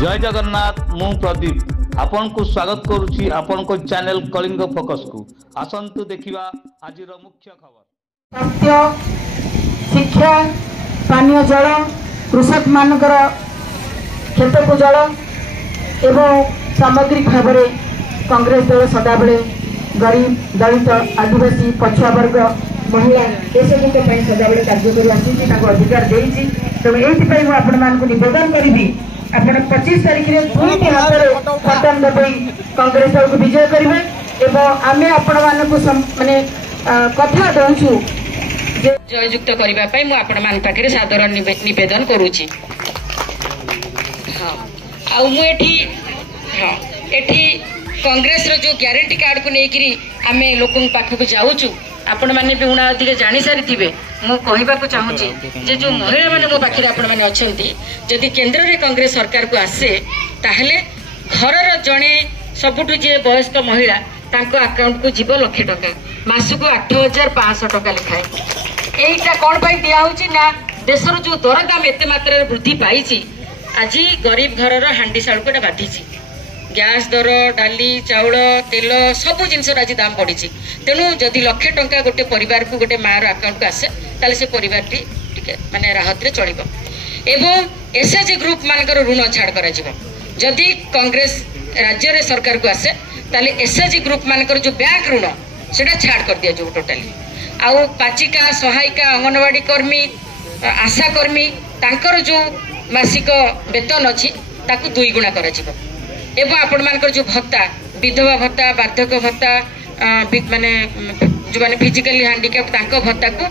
जय जगन्नाथ मु प्रदीप आपन को स्वागत करुछि आपन को चैनल कलिंग फोकस को आसंतु देखिबा आजिर मुख्य खबर। स्वास्थ्य शिक्षा पानीय जल कृषक मानकर खेत को जल एवं सामग्रिक भाव में कांग्रेस दल सदाबले गरीब दलित आदिवासी पछुआ वर्ग महिला एसबू सदाबले कार्य कर अधिकार देती। तेणु ये आपन करी आप 25 तारीख में दुईटी हाथ में बटन दबाई कांग्रेस दल को विजय करेंगे एवं आम आपण माने कथा दौचु जययुक्त करने आपण मान पाखे सादर निवेदन करुच्ची। हाँ आठी हाँ एठी कांग्रेस रो जो ग्यारंटी कार्ड को लेकिरी आम लोक पाखक जाऊँ आपण मैंने भी उना अधिक जानी सारी थे मु कहवाक चाहूँगी जे जो महिला मैंने मो पाखे आपण मैंने अच्छा जदि केन्द्र में कांग्रेस सरकार को आसे ताहले घर जड़े सबुठु जे वयस्क महिला तांको अकाउंट को जीव लक्षे टका मासक 8,500 टका लिखाए। यहीटा कौन पाई दिया होची ना देशर जो दरदाम एते मात्रा वृद्धि पाई आज गरीब घर हांडी शाल को बाधि गैस दर डाली चाउल तेल सबू जिनस आज दाम बढ़ी तेणु जदि लक्षे टंका गोटे परिवार को गोटे मार अकाउंट को आसे ताले से परिवार टी माने राहत रे चलिबो एवं एसएचजी ग्रुप मानकर ऋण छाड़ करा जिवो। जदि कांग्रेस राज्य रे सरकार को आसे ताले एसएचजी ग्रुप मानकर जो बैंक ऋण सेटा छाड़ कर दिया जो टोटाली आउ पाचिका सहायिका अंगनवाड़ी कर्मी आशा कर्मी तांकर जो मासिक वेतन अच्छी ताकू 2 गुणा करा जिवो एवं आपण मानकर जो भत्ता विधवा भत्ता बार्धक्य भत्ता माने जो माने फिजिकली हैंडिकैप तांको भत्ता को